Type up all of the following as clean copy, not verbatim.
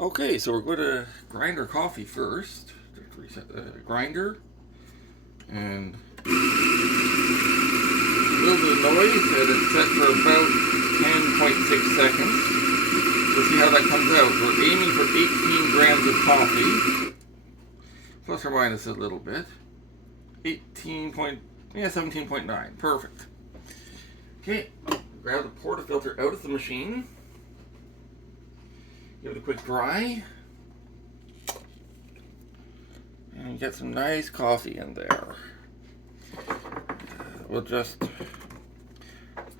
Okay, so we're going to grind our coffee first. Just reset the grinder. And a little bit of noise, and it's set for about 10.6 seconds. We'll see how that comes out. We're aiming for 18 grams of coffee. Plus or minus a little bit. 17.9. Perfect. Okay, grab the portafilter out of the machine. Give it a quick dry. And get some nice coffee in there. We'll just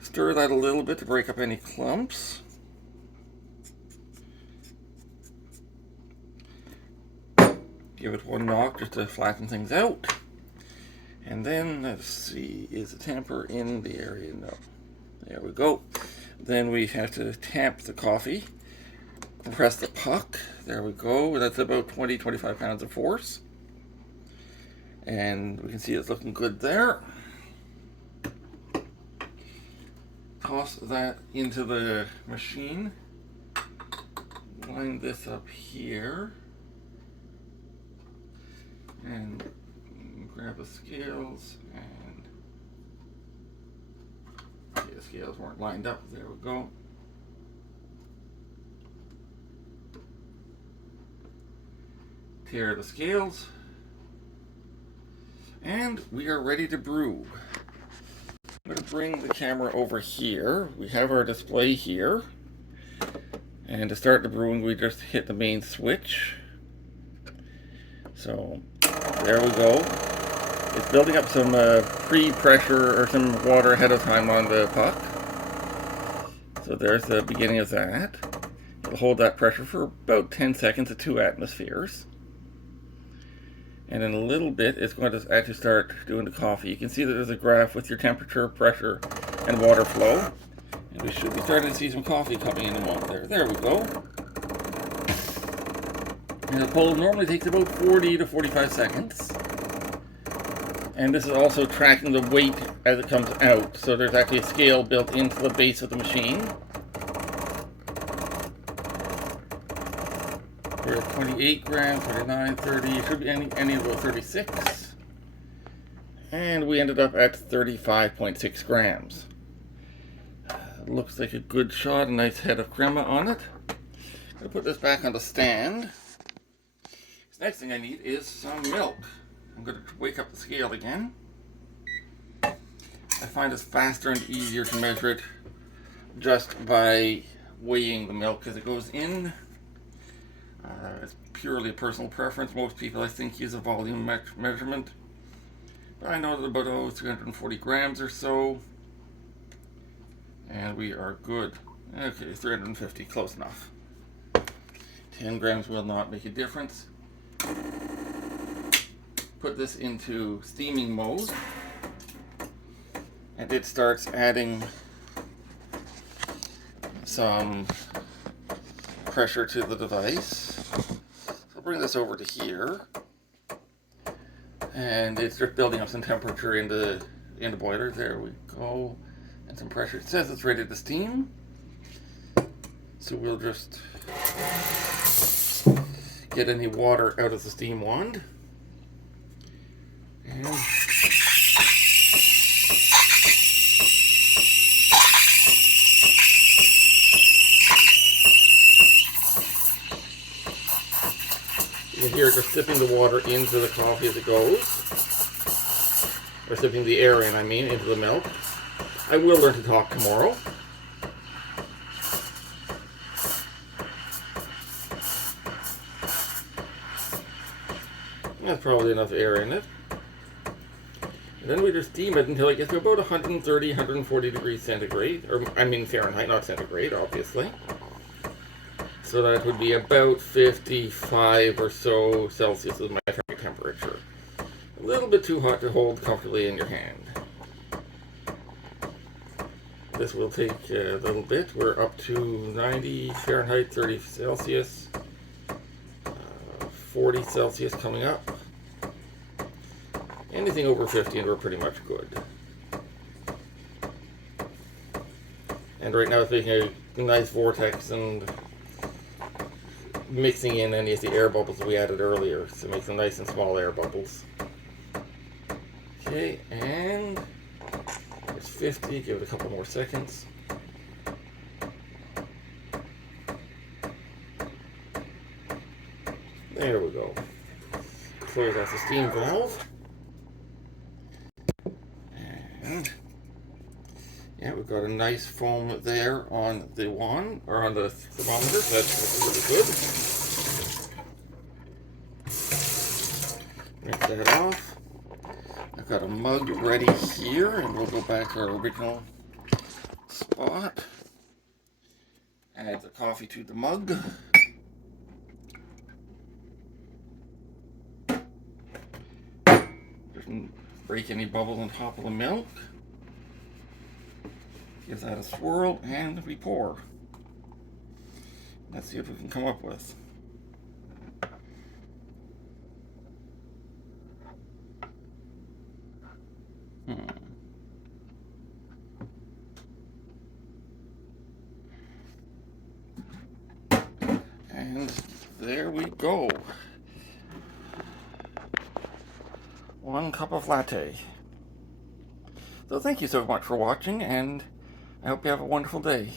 stir that a little bit to break up any clumps. Give it one knock just to flatten things out. And then, let's see, is the tamper in the area? No. There we go. Then we have to tamp the coffee. Compress the puck. There we go. That's about 20-25 pounds of force. And we can see it's looking good there. Toss that into the machine. Line this up here. And grab the scales. And okay, the scales weren't lined up. There we go. Tear the scales, and we are ready to brew. I'm going to bring the camera over here. We have our display here, and to start the brewing we just hit the main switch. So there we go. It's building up some pre-pressure or some water ahead of time on the puck. So there's the beginning of that. It'll hold that pressure for about 10 seconds at 2 atmospheres. And in a little bit, it's going to actually start doing the coffee. You can see that there's a graph with your temperature, pressure, and water flow. And we should be starting to see some coffee coming in a moment there. There we go. And the pull normally takes about 40 to 45 seconds. And this is also tracking the weight as it comes out. So there's actually a scale built into the base of the machine. We're at 28 grams, 29, 30, it should be any of those 36. And we ended up at 35.6 grams. Looks like a good shot, a nice head of crema on it. I'm going to put this back on the stand. The next thing I need is some milk. I'm going to wake up the scale again. I find it's faster and easier to measure it just by weighing the milk as it goes in. It's purely a personal preference. Most people, I think, use a volume measurement. But I know that about 340 grams or so. And we are good. Okay, 350, close enough. 10 grams will not make a difference. Put this into steaming mode. And it starts adding some pressure to the device. I'll bring this over to here, and it's just building up some temperature in the boiler. There we go, and some pressure. It says it's ready to steam, so we'll just get any water out of the steam wand. And you can hear it just sipping the water into the coffee as it goes. Or sipping the air in, into the milk. I will learn to talk tomorrow. That's probably enough air in it. And then we just steam it until it gets to about 130, 140 degrees centigrade. Or, Fahrenheit, not centigrade, obviously. So that would be about 55 or so Celsius is my target temperature. A little bit too hot to hold comfortably in your hand. This will take a little bit. We're up to 90 Fahrenheit, 30 Celsius, 40 Celsius coming up. Anything over 50 and we're pretty much good. And right now it's making a nice vortex and mixing in any of the air bubbles we added earlier, so make them nice and small air bubbles. Okay, and it's 50, give it a couple more seconds. There we go. Close out the steam valve. And yeah, we've got a nice foam there on the wand, or on the thermometer, so that's really good. Rinse that off. I've got a mug ready here, and we'll go back to our original spot. Add the coffee to the mug. Doesn't break any bubbles on top of the milk. Give that a swirl, and we pour. Let's see what we can come up with. And there we go. 1 cup of latte. So thank you so much for watching, and I hope you have a wonderful day.